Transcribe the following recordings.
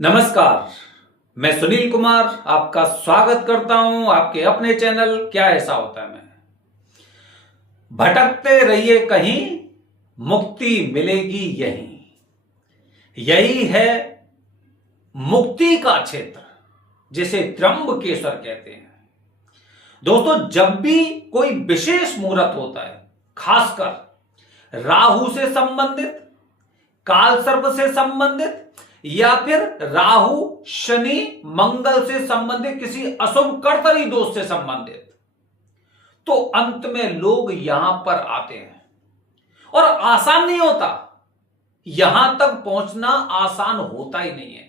नमस्कार। मैं सुनील कुमार आपका स्वागत करता हूं आपके अपने चैनल क्या ऐसा होता है में। भटकते रहिए कहीं, मुक्ति मिलेगी यहीं। यही है मुक्ति का क्षेत्र जिसे त्र्यंबकेश्वर कहते हैं। दोस्तों, जब भी कोई विशेष मुहूर्त होता है, खासकर राहु से संबंधित, काल सर्प से संबंधित या फिर राहु शनि मंगल से संबंधित किसी अशुभ कर्तरी दोष से संबंधित, तो अंत में लोग यहां पर आते हैं और आसान नहीं होता। यहां तक पहुंचना आसान होता ही नहीं है।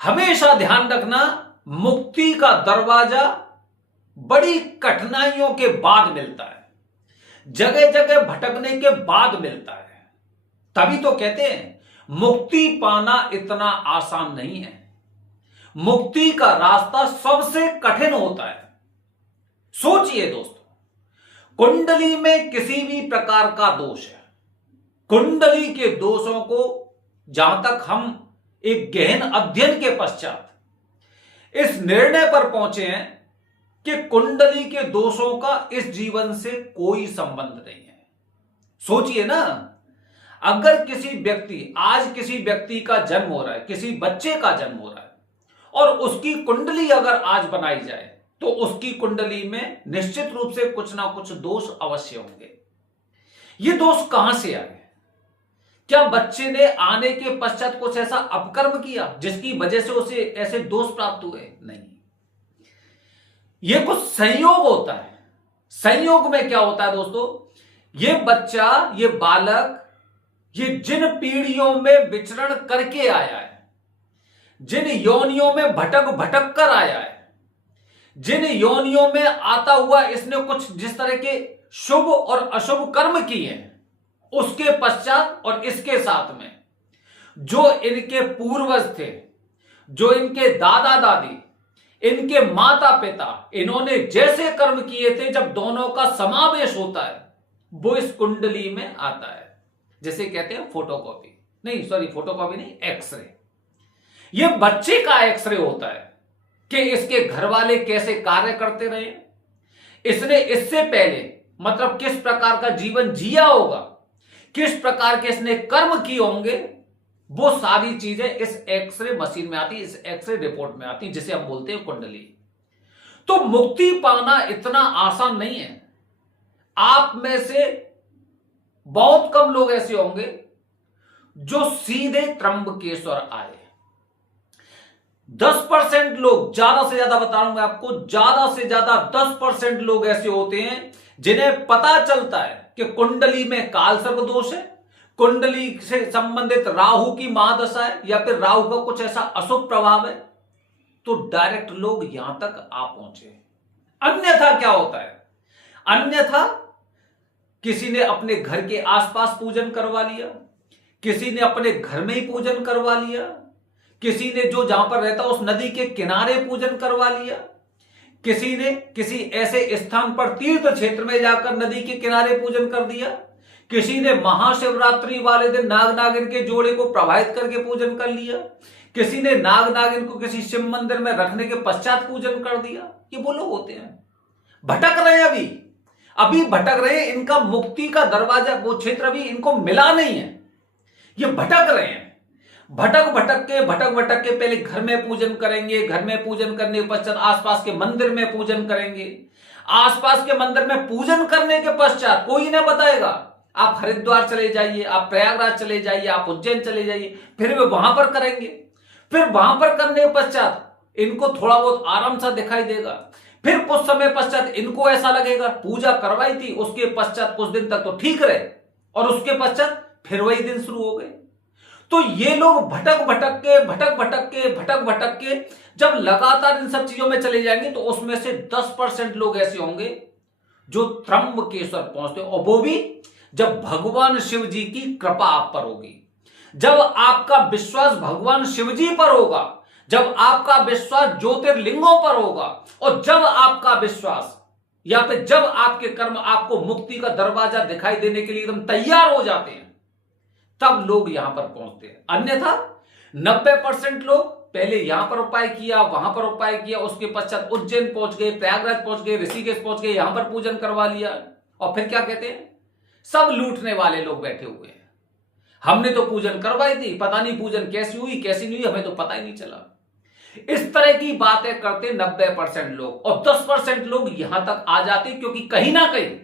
हमेशा ध्यान रखना, मुक्ति का दरवाजा बड़ी कठिनाइयों के बाद मिलता है, जगह जगह भटकने के बाद मिलता है। तभी तो कहते हैं मुक्ति पाना इतना आसान नहीं है। मुक्ति का रास्ता सबसे कठिन होता है। सोचिए दोस्तों, कुंडली में किसी भी प्रकार का दोष है, कुंडली के दोषों को जहां तक हम एक गहन अध्ययन के पश्चात इस निर्णय पर पहुंचे हैं कि कुंडली के दोषों का इस जीवन से कोई संबंध नहीं है। सोचिए ना, अगर किसी व्यक्ति का जन्म हो रहा है, किसी बच्चे का जन्म हो रहा है और उसकी कुंडली अगर आज बनाई जाए तो उसकी कुंडली में निश्चित रूप से कुछ ना कुछ दोष अवश्य होंगे। ये दोष कहां से आए? क्या बच्चे ने आने के पश्चात कुछ ऐसा अपकर्म किया जिसकी वजह से उसे ऐसे दोष प्राप्त हुए? नहीं, ये कुछ संयोग होता है। संयोग में क्या होता है दोस्तों, ये बच्चा, ये बालक, ये जिन पीढ़ियों में विचरण करके आया है, जिन योनियों में भटक भटक कर आया है, जिन योनियों में आता हुआ इसने कुछ जिस तरह के शुभ और अशुभ कर्म किए हैं, उसके पश्चात और इसके साथ में जो इनके पूर्वज थे, जो इनके दादा दादी, इनके माता पिता, इन्होंने जैसे कर्म किए थे, जब दोनों का समावेश होता है वो इस कुंडली में आता है। जैसे कहते हैं फोटोकॉपी, नहीं सॉरी फोटोकॉपी नहीं, एक्सरे। ये बच्चे का एक्सरे होता है कि इसके घर वाले कैसे कार्य करते रहे, इसने इससे पहले मतलब किस प्रकार का जीवन जिया होगा, किस प्रकार के इसने कर्म किए होंगे, वो सारी चीजें इस एक्सरे मशीन में आती, इस एक्सरे रिपोर्ट में आती, जिसे हम बोलते हैं कुंडली। तो मुक्ति पाना इतना आसान नहीं है। आप में से बहुत कम लोग ऐसे होंगे जो सीधे त्र्यंबकेश्वर आए। 10% लोग, ज्यादा से ज्यादा बता रहा हूं मैं आपको, ज्यादा से ज्यादा 10% लोग ऐसे होते हैं जिन्हें पता चलता है कि कुंडली में काल सर्प दोष है, कुंडली से संबंधित राहु की महादशा है या फिर राहु का कुछ ऐसा अशुभ प्रभाव है, तो डायरेक्ट लोग यहां तक आ पहुंचे। अन्यथा क्या होता है? अन्यथा किसी ने अपने घर के आसपास पूजन करवा लिया, किसी ने अपने घर में ही पूजन करवा लिया, किसी ने जो जहां पर रहता उस नदी के किनारे पूजन करवा लिया, किसी ने किसी ऐसे स्थान पर तीर्थ क्षेत्र में जाकर नदी के किनारे पूजन कर दिया, किसी ने महाशिवरात्रि वाले दिन नाग नागिन के जोड़े को प्रवाहित करके पूजन कर लिया, किसी ने नाग नागिन को किसी शिव मंदिर में रखने के पश्चात पूजन कर दिया। ये वो लोग होते हैं, भटक रहे हैं, अभी भटक रहे हैं। इनका मुक्ति का दरवाजा, वो क्षेत्र अभी इनको मिला नहीं है। ये भटक रहे हैं, भटक भटक के पहले घर में पूजन करेंगे, घर में पूजन करने के पश्चात आसपास के मंदिर में पूजन करेंगे, आसपास के मंदिर में पूजन करने के पश्चात कोई इन्हें बताएगा आप हरिद्वार चले जाइए, आप प्रयागराज चले जाइए, आप उज्जैन चले जाइए, फिर वे वहां पर करेंगे। फिर वहां पर करने के पश्चात इनको थोड़ा बहुत आराम सा दिखाई देगा, फिर कुछ समय पश्चात इनको ऐसा लगेगा पूजा करवाई थी, उसके पश्चात कुछ दिन तक तो ठीक रहे और उसके पश्चात फिर वही दिन शुरू हो गए। तो ये लोग भटक भटक के जब लगातार इन सब चीजों में चले जाएंगे तो उसमें से 10% लोग ऐसे होंगे जो त्र्यंबकेश्वर पहुंचते, और वो भी जब भगवान शिव जी की कृपा आप पर होगी, जब आपका विश्वास भगवान शिव जी पर होगा, जब आपका विश्वास ज्योतिर्लिंगों पर होगा, और जब आपका विश्वास या फिर जब आपके कर्म आपको मुक्ति का दरवाजा दिखाई देने के लिए एकदम तैयार हो जाते हैं, तब लोग यहां पर पहुंचते हैं। अन्यथा 90% लोग पहले यहां पर उपाय किया, वहां पर उपाय किया, उसके पश्चात उज्जैन पहुंच गए, प्रयागराज पहुंच गए, ऋषिकेश पहुंच गए, यहां पर पूजन करवा लिया, और फिर क्या कहते हैं, सब लूटने वाले लोग बैठे हुए हैं। हमने तो पूजन करवाई थी, पता नहीं पूजन कैसी हुई कैसी नहीं हुई, हमें तो पता ही नहीं चला। इस तरह की बातें करते 90% लोग, और 10% लोग यहां तक आ जाते क्योंकि कहीं ना कहीं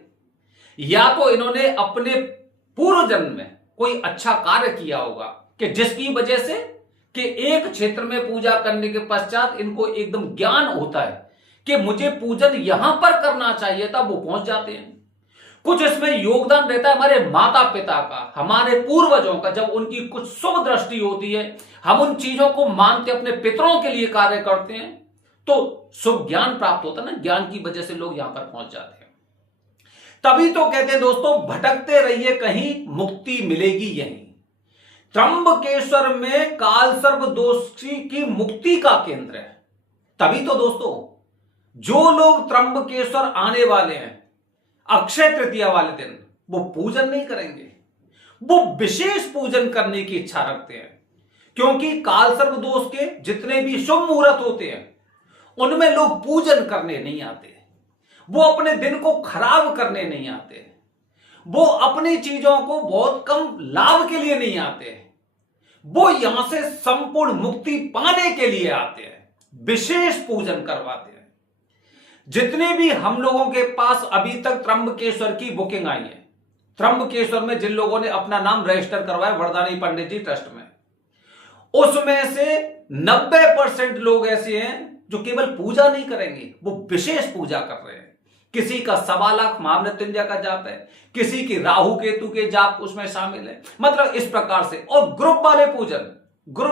या तो इन्होंने अपने पूर्व जन्म में कोई अच्छा कार्य किया होगा कि जिसकी वजह से कि एक क्षेत्र में पूजा करने के पश्चात इनको एकदम ज्ञान होता है कि मुझे पूजन यहां पर करना चाहिए था, वो पहुंच जाते हैं। कुछ इसमें योगदान रहता है हमारे माता पिता का, हमारे पूर्वजों का, जब उनकी कुछ शुभ दृष्टि होती है, हम उन चीजों को मानते अपने पितरों के लिए कार्य करते हैं, तो शुभ ज्ञान प्राप्त होता है ना, ज्ञान की वजह से लोग यहां पर पहुंच जाते हैं। तभी तो कहते हैं दोस्तों, भटकते रहिए कहीं, मुक्ति मिलेगी यहीं। त्र्यंबकेश्वर में कालसर्प दोष की मुक्ति का केंद्र है। तभी तो दोस्तों, जो लोग त्र्यंबकेश्वर आने वाले हैं अक्षय तृतीया वाले दिन, वो पूजन नहीं करेंगे, वो विशेष पूजन करने की इच्छा रखते हैं, क्योंकि कालसर्प दोष के जितने भी शुभ मुहूर्त होते हैं उनमें लोग पूजन करने नहीं आते, वो अपने दिन को खराब करने नहीं आते, वो अपनी चीजों को बहुत कम लाभ के लिए नहीं आते, वो यहां से संपूर्ण मुक्ति पाने के लिए आते हैं, विशेष पूजन करवाते हैं। जितने भी हम लोगों के पास अभी तक त्र्यंबकेश्वर की बुकिंग आई है, त्र्यंबकेश्वर में जिन लोगों ने अपना नाम रजिस्टर करवाया वरदानी पंडित जी ट्रस्ट में, उसमें से 90% लोग ऐसे हैं जो केवल पूजा नहीं करेंगे, वो विशेष पूजा कर रहे हैं। किसी का 1.25 लाख महामृत्युंजय का जाप है, किसी की राहु केतु के जाप उसमें शामिल है, मतलब इस प्रकार से। और ग्रुप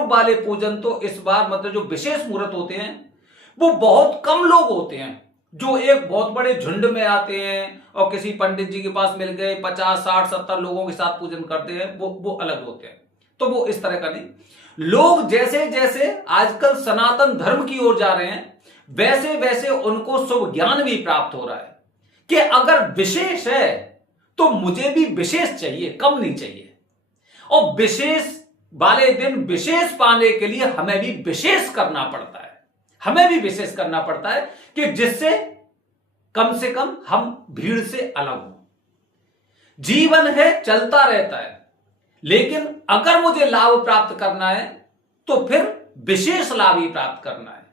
वाले पूजन तो इस बार मतलब जो विशेष मुहूर्त होते हैं वो बहुत कम लोग होते हैं, जो एक बहुत बड़े झुंड में आते हैं और किसी पंडित जी के पास मिल गए 50, 60, 70 लोगों के साथ पूजन करते हैं, वो अलग होते हैं। तो वो इस तरह का नहीं। लोग जैसे जैसे आजकल सनातन धर्म की ओर जा रहे हैं, वैसे वैसे उनको शुभ ज्ञान भी प्राप्त हो रहा है कि अगर विशेष है तो मुझे भी विशेष चाहिए, कम नहीं चाहिए। और विशेष वाले दिन विशेष पाने के लिए हमें भी विशेष करना पड़ता है, हमें भी विशेष करना पड़ता है कि जिससे कम से कम हम भीड़ से अलग हो। जीवन है, चलता रहता है, लेकिन अगर मुझे लाभ प्राप्त करना है तो फिर विशेष लाभ ही प्राप्त करना है,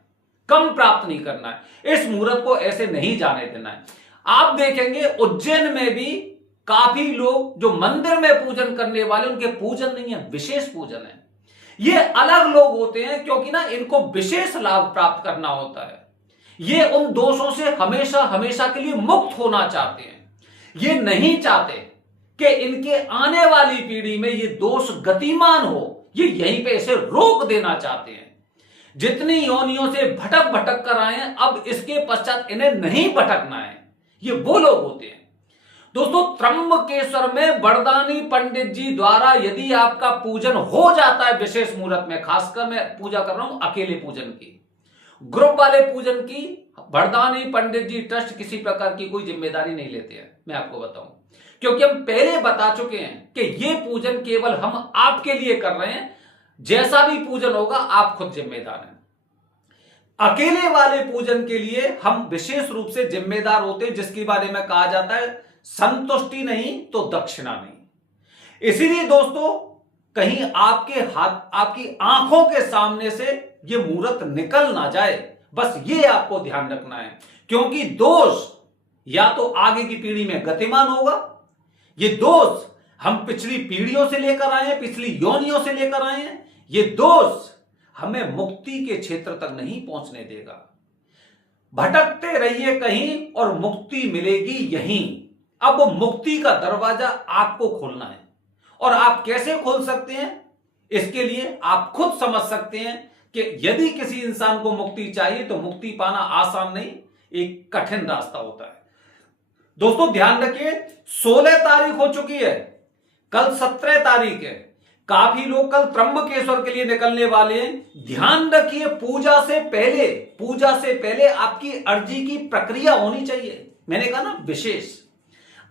कम प्राप्त नहीं करना है। इस मुहूर्त को ऐसे नहीं जाने देना है। आप देखेंगे उज्जैन में भी काफी लोग जो मंदिर में पूजन करने वाले, उनके पूजन नहीं है, विशेष पूजन है। ये अलग लोग होते हैं क्योंकि ना इनको विशेष लाभ प्राप्त करना होता है। ये उन दोषों से हमेशा हमेशा के लिए मुक्त होना चाहते हैं। ये नहीं चाहते कि इनके आने वाली पीढ़ी में ये दोष गतिमान हो, ये यहीं पे इसे रोक देना चाहते हैं। जितनी योनियों से भटक भटक कर आए हैं, अब इसके पश्चात इन्हें नहीं भटकना है, ये वो लोग होते हैं। दोस्तों, त्र्यंबकेश्वर में वरदानी पंडित जी द्वारा यदि आपका पूजन हो जाता है विशेष मुहूर्त में, खासकर मैं पूजा कर रहा हूं अकेले पूजन की, ग्रुप वाले पूजन की वरदानी पंडित जी ट्रस्ट किसी प्रकार की कोई जिम्मेदारी नहीं लेते हैं। मैं आपको बताऊं, क्योंकि हम पहले बता चुके हैं कि ये पूजन केवल हम आपके लिए कर रहे हैं, जैसा भी पूजन होगा आप खुद जिम्मेदार हैं। अकेले वाले पूजन के लिए हम विशेष रूप से जिम्मेदार होते हैं, जिसके बारे में कहा जाता है संतुष्टि नहीं तो दक्षिणा नहीं। इसीलिए दोस्तों, कहीं आपके हाथ, आपकी आंखों के सामने से ये मुहूर्त निकल ना जाए, बस ये आपको ध्यान रखना है। क्योंकि दोष या तो आगे की पीढ़ी में गतिमान होगा, ये दोष हम पिछली पीढ़ियों से लेकर आए हैं, पिछली योनियों से लेकर आए हैं, ये दोष हमें मुक्ति के क्षेत्र तक नहीं पहुंचने देगा। भटकते रहिए कहीं और मुक्ति मिलेगी यहीं। अब मुक्ति का दरवाजा आपको खोलना है, और आप कैसे खोल सकते हैं, इसके लिए आप खुद समझ सकते हैं कि यदि किसी इंसान को मुक्ति चाहिए तो मुक्ति पाना आसान नहीं, एक कठिन रास्ता होता है। दोस्तों ध्यान रखिए, 16 तारीख हो चुकी है, कल 17 तारीख है। काफी लोग कल त्र्यंबकेश्वर के लिए निकलने वाले हैं। ध्यान रखिए, पूजा से पहले आपकी अर्जी की प्रक्रिया होनी चाहिए। मैंने कहा ना, विशेष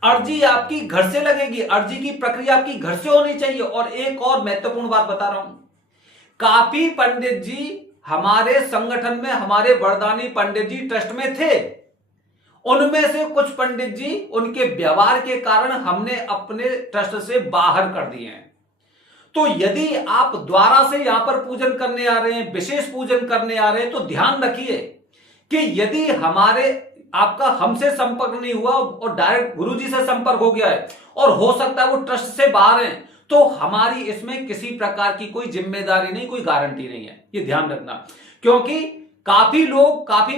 अर्जी आपकी घर से लगेगी, अर्जी की प्रक्रिया आपकी घर से होनी चाहिए। और एक और महत्वपूर्ण बात बता रहा हूं, काफी पंडित जी हमारे संगठन में, हमारे वरदानी पंडित जी ट्रस्ट में थे। उनमें से कुछ पंडित जी उनके व्यवहार के कारण हमने अपने ट्रस्ट से बाहर कर दिए हैं। तो यदि आप द्वारा से यहां पर पूजन करने आ रहे हैं, विशेष पूजन करने आ रहे हैं, तो ध्यान रखिए कि यदि आपका हमसे संपर्क नहीं हुआ और डायरेक्ट गुरुजी से संपर्क हो गया है और हो सकता है वो ट्रस्ट से बाहर हैं, तो हमारी इसमें किसी प्रकार की कोई जिम्मेदारी नहीं, कोई गारंटी नहीं है। ये ध्यान रखना, क्योंकि काफी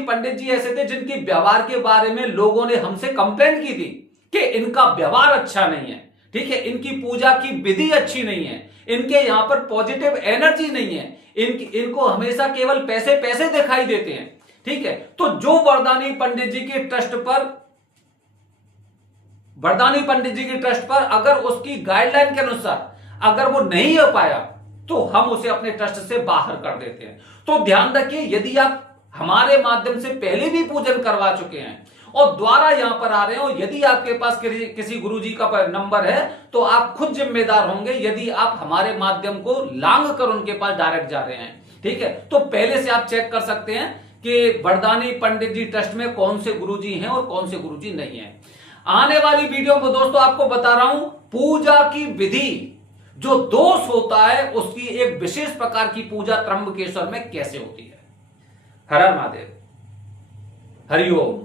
पंडित जी ऐसे थे जिनके व्यवहार के बारे में लोगों ने हमसे कंप्लेंट की थी कि इनका व्यवहार अच्छा नहीं है, ठीक है, इनकी पूजा की विधि अच्छी नहीं है, इनके यहां पर पॉजिटिव एनर्जी नहीं है, इनको हमेशा केवल पैसे पैसे दिखाई देते हैं, ठीक है। तो जो वरदानी पंडित जी के ट्रस्ट पर अगर उसकी गाइडलाइन के अनुसार अगर वो नहीं हो पाया, तो हम उसे अपने ट्रस्ट से बाहर कर देते हैं। तो ध्यान रखिए, यदि आप हमारे माध्यम से पहले भी पूजन करवा चुके हैं और द्वारा यहां पर आ रहे हो, यदि आपके पास किसी गुरुजी का नंबर है, तो आप खुद जिम्मेदार होंगे यदि आप हमारे माध्यम को लांग कर उनके पास डायरेक्ट जा रहे हैं, ठीक है। तो पहले से आप चेक कर सकते हैं कि वरदानी पंडित जी ट्रस्ट में कौन से गुरुजी हैं और कौन से गुरुजी नहीं है। आने वाली वीडियो में दोस्तों आपको बता रहा हूं पूजा की विधि, जो दोष होता है उसकी एक विशेष प्रकार की पूजा त्र्यंबकेश्वर में कैसे होती है। हर हर महादेव, हरिओम।